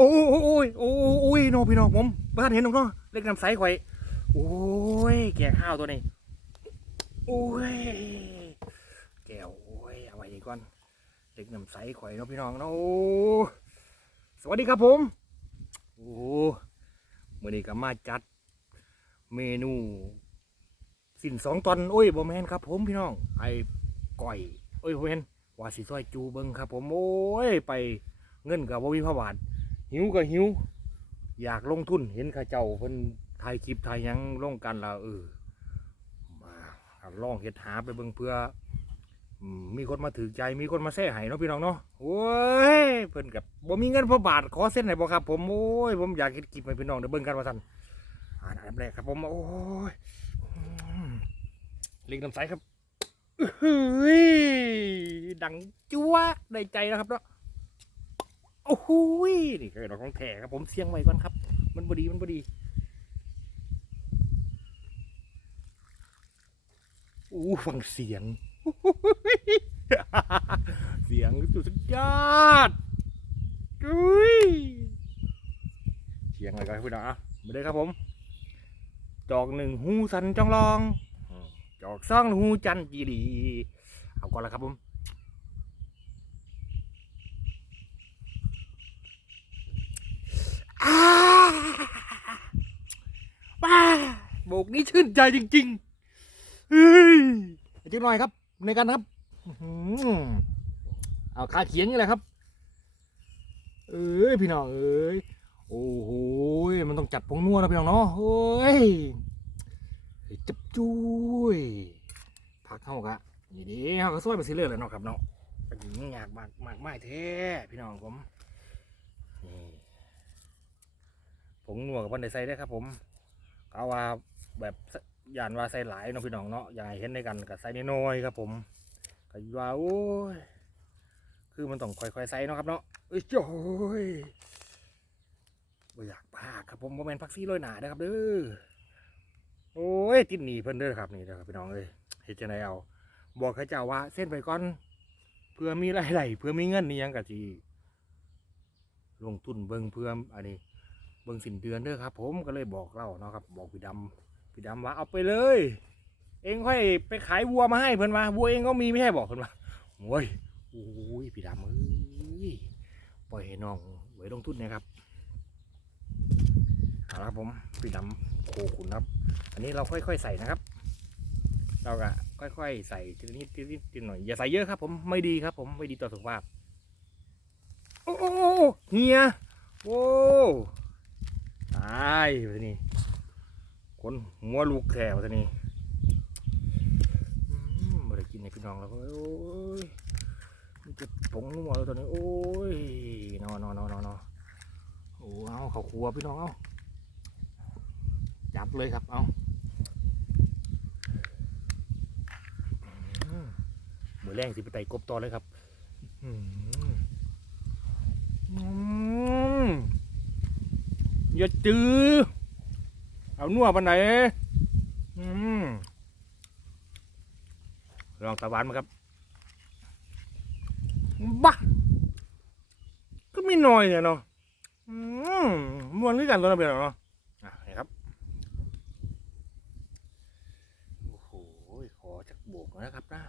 โอ้ยโอ้ยโอ้ยโอ้ยน้องพี่น้องผมบ้านเห็นน้องเนาะเล็กน้ำใสข่อยโอ้ยแกงข้าวตัวนี้โอ้ยแก้วโอ้ยเอาไว้ดีก่อนเล็กน้ำใสข่อยเนาะพี่น้องเนาะสวัสดีครับผมโอ้มื่อนี้ก็มาจัดเมนู สินสองตอนโอ้ยบ่แมนครับ ผมพี่น้องไอ้ก่อยโอ้ยบ่แมนว่าสิซอยจูเบิงครับ ผมโอ้ยไปเงินกับบ่มีพระบาท หิวก็หิว อยากลงทุนเห็นข้าเจ้าเพิ่นถ่ายคลิปถ่ายยังลงกันแล้วเออมาลองเฮ็ดหาไปเบิ่งเพื่อมีคนมาถือใจมีคนมาแซ่ให้เนาะพี่น้องเนาะโอ้ยเพิ่นกับบ่มีเงินพระบาทขอเส้นให้บ่ครับ ผมโอ้ยผมอยากเฮ็ดคลิปให้พี่น้องได้เบิ่งกันว่าซั่นอ่าอันแรกครับผมโอ้ยล็กน้ำใสครับอื้อหือดังจั๊วได้ใจแล้วครับเนาะ โอ้โหยนี่คือดอกของแท้ครับผมเสียงไว้ก่อนครับ มันบดีมันบดีอู้ฟังเสียง เสียงสุดยอดอุ้ยเสียงอะไรกันครับพี่น้องอะมาเลยครับผม จอกหนึ่งหูสันจ้องลองอืมจอกสองหูจันจีดี เอาก่อนละครับผมอ้า ว้าโบกนี้ชื่นใจจริงๆเฮ้ยจิ้มหน่อยครับ ในการครับอื้อหือเอาคาเขียงนี่แหละครับ เอ้ยพี่น้องเอ้ยโอ้โหมันต้องจัดผงนัวนะพี่น้องเนาะเฮ้ยจับจุ้ยพักเข้ากะนี่ดีเขาก็ซอยไปสิเลยแหล้วเนาะครับเนาะอันนี้ยากมากมากไม่แท้พี่น้องผมนี่ งนัวกับพันไดใส่ได้ครับ ผมเอาว่าแบบยานว่าใส่หลายเนาะพี่น้องเนาะอย่างเห็นในกันกับใส่น้อยครับ ผมก็ว่าโอ้ยคือมันต้องค่อยๆใส่เนาะครับเนาะเอ้ยโจ้ยบ่อยากพากครับผมโมเมนต์พักซี่ลอยหนาเด้ครับเด้อโอ้ยติดหนีเพิ่นเด้อครับนี่เด้อครับพี่น้องเอ้ยเฮ็ดจังไดเอาบอกเขาเจ้าว่าเส้นไปก่อนเพื่อมีรายได้เพื่อมีเงินนี่ยังกะจีลงทุนเบิ่งเพื่ออันนี้ เบิ่งสินเดือนเด้อครับ ผมก็เลยบอกเล่าเนาะครับ บอกพี่ดำพี่ดำว่าเอาไปเลย เองค่อยไปขายวัวมาให้เพิ่นว่าวัวเองก็มีไม่ใช่บอกเพิ่นว่าโอ้ยโอ้ยพี่ดำเอ้ยปล่อยให้น้องไว้ลงทุนนะครับเอาละครับผมพี่ดำโคขุนครับ อันนี้เราค่อยๆใส่นะครับ เราก็ค่อยๆใส่ทีนิดทีนิดทีหน่อยอย่าใส่เยอะครับ ผมไม่ดีครับ ผมไม่ดีต่อสุขภาพโอ้โอ้โอ้เฮียโอ้ายไปทีนี้คนหัวลูกแขวทีนี้มไม่ได้กินในพี่น้องแล้วก็โอ้ยมันจะผงนัวแล้วตอนนี้ โอ้ยนอนนอนนอนนอนโอ้เอาเขาครัวพี่น้องเอาจับเลยครับเอามมือแรงสิไปไต่กบต่อเลยครับ อืมอืม อย่าจื้อเอานัวปันไหนอืมลองตะวันมาครับบ้าก็ไม่น้อยเนี่ยเนาะอืมมวนด้วยกันตัวนั้นเป็นหรอเนาะอะนี่ครับโอ้โหขอจักโบกหน่อยนะครับนะ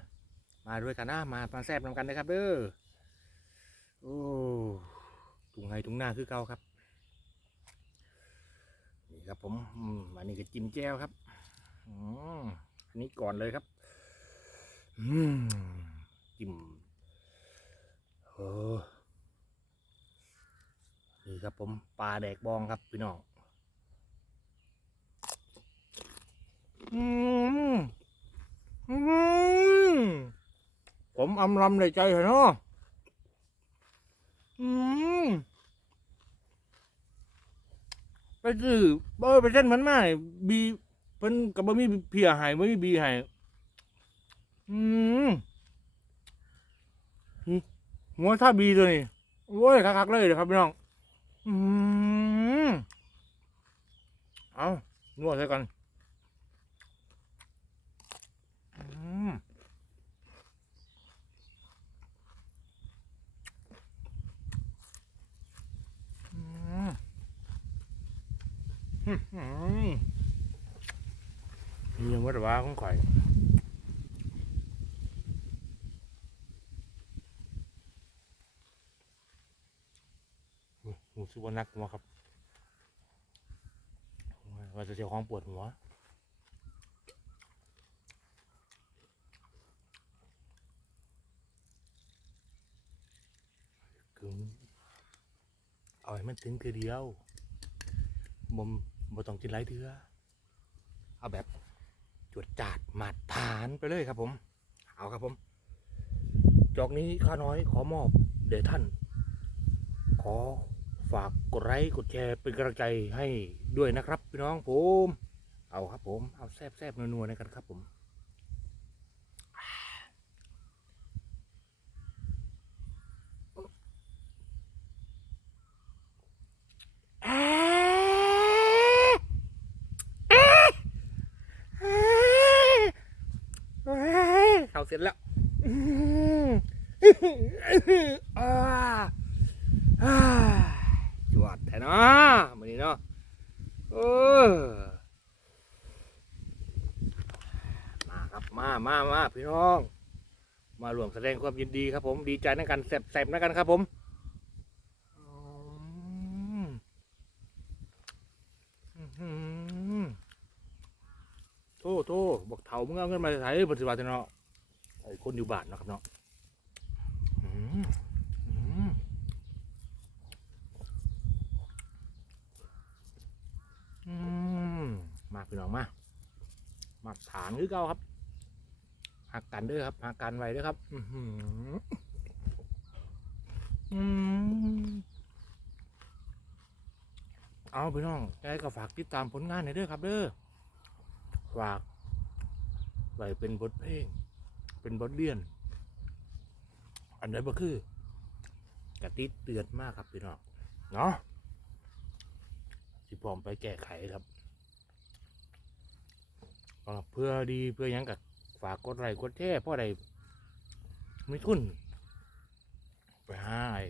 มาด้วยกันนะมามาแซบนำกันนะครับเด้อโอ้ถุงไห้ถุงหน้าคือเก่าครับนี่ ครับผมอันนี้ก็จิ้มแจ่วครับอันนี้ก่อนเลยครับจิ้มเออนี่ครับผมปลาแดกบองครับพี่น้องอืมอืมผมอำลำในใจเหรอเนาะอืม ไปซื้อเบอร์ไปเส้นมันมาให้บีเพิ่นกับบะมีเพียหายไม่มีบีหายอืมนี่หัวท่าบีตัวนี้โอ้ยคักๆเลยเลยครับพี่น้อง อืมเอานวดใส่กัน อืมอื มียังว่าแต่ว่าของข่อยอุ๊ยรู้สึกว่านักหัวครับว่าจะเจ้าของปวดหัวกึ่งเอาให้มันถึงคือเดียว บ่มบ่ต้องกินไรเถือเอาแบบจวดจาดมาดฐานไปเลยครับผม เอาครับผม จอกนี้ข้าน้อยขอมอบเดท่าน ขอฝากกดไลค์กดแชร์เป็นกำลังใจให้ด้วยนะครับพี่น้องผม เอาครับผม เอาแซบแซบนัวๆนกันครับผม เขาเสร็จแล้วอ่าอ่าจวดแท้เนาะมื้อนี้เนาะเออมา ครับมามามาพี่น้อง มารวมแสดงความยินดีครับ ผมดีใจในกันแสบๆในกันครับ ผมโทษโทษบอกเถามึงเอาเงินมาใช้ปัจจุบันเนาะไอ้คนอยู่บ้านเนาะครับเนาะมอืมอืมมาพี่น้องมามาฐานคือเก่าครับ หักกันด้วยครับหักกันไว้ด้วยครับ อือหืออืมเอาพี่น้องยายก็ฝากติดตามผลงานหน่อยเด้อครับ เด้อฝากไว้เป็นบทเพลง เป็นบทเรียน อันนั้นก็คือกติเตือนมากครับพี่น้องเนาะสิพร้อมไปแก้ไขครับเพื่อดีเพื่อยังกับ ฝากกดไลค์กดแชร์เพราะใดไม่ทุนไปหาไอ้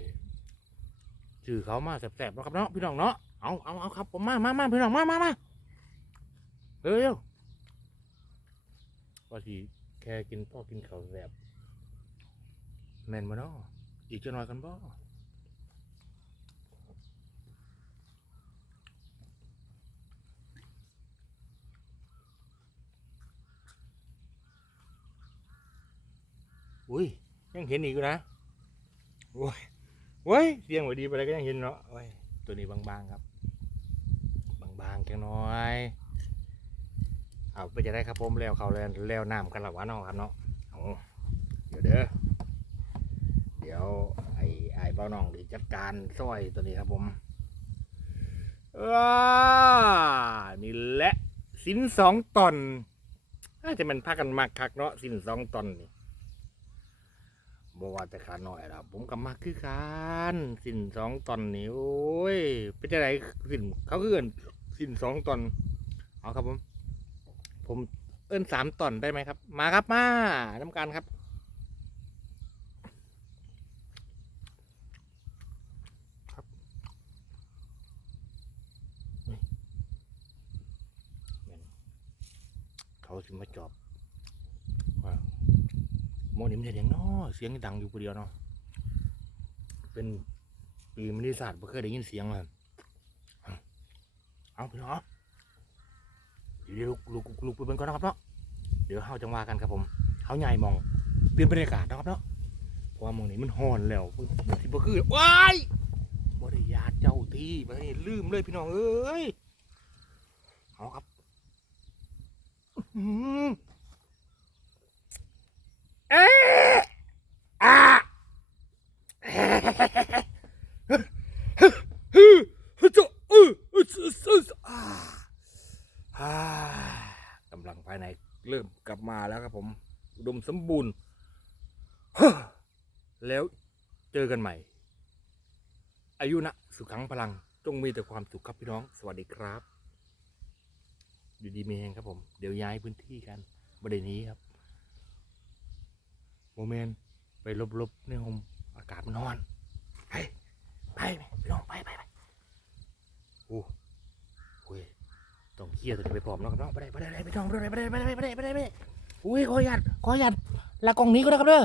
ชื่อเขามาแสบๆแล้วครับเนาะพี่น้องเนาะเอาเอาเอาครับผมมามามาพี่น้องมามามาเร็วๆว่าสิแค่กินพ่อกินเขาแบบแมนมาเนาะอีกจะน้อยกันบ่ อุ้ยยังเห็นอีกอยู่นะโอ้ยโอ้ยเสียงไว้ดีไปเลยก็ยังเห็นเนาะโอ้ยตัวนี้บางๆครับบางๆแค่น้อยเอาไปจะได้ครับผมแล้วเขาแล้วแล้วน้ำกันละวะเนาะครับเนาะเดี๋ยวเด้อเดี๋ยวไอ้ไอ้เบ้าน้องดีจัดการซอยตัวนี้ครับผมว้านี่แหละสินสองตอนน่าจะมันพากันมากคักเนาะสินสองตอนนี่ บอกว่าแต่ขาหน้อยละผมก็มักคือกันสินสองตอนนี่โอ้ยเป็นอะไรสินเขาคือกันสินสองตอนเอาครับผม ผมเอิ้นสามตอนได้ไหมครับ มาครับมาน้ำกันครับครับนี่เขาสิมาจอบ มอนี่มันเห็นอย่างน้อเสียงดังอยู่คนเดียวเนาะเป็นปีมนิสาสตร์ไม่เคยได้ยินเสียงเลยเอาพี่น้องเดี๋ยวลูกลูกไปเบิ่งก่อนนะครับเนาะเดี๋ยวเฮาจังว่ากันครับผมเฮาใหญ่มองเปลี่ยนบรรยากาศนะครับเนาะเพราะว่ามองนี้มันฮ้อนแล้วที่บ่คือว้ายบ่ได้ญาเจ้าที่บ่ได้ลืมเลยพี่น้องเอ้ยเอาครับ กำลังภายในเริ่มกลับมาแล้วครับผมอุดมสมบูรณ์ฮ่าแล้วเจอกันใหม่ อายุนะสุขังพลัง จงมีแต่ความสุขครับพี่น้อง สวัสดีครับ อยู่ดีมีแหงครับผม เดี๋ยวย้ายพื้นที่กันประเด็นนี้ครับ โมเมนไปลบๆในห้องอากาศมันร้อน ไปไปพี่น้องไปไปไปโอ้โหต้องเคลียร์ตัวนี้ไปพร้อมเนาะครับเนาะไปได้ไปได้ไปได้ไปน้ไปได้ไปได้ไปได้ไปได้ไปได้ไปได้อุ้ยขออยัดขออยัดละกล่องนี้ก็ได้ครับเด้อ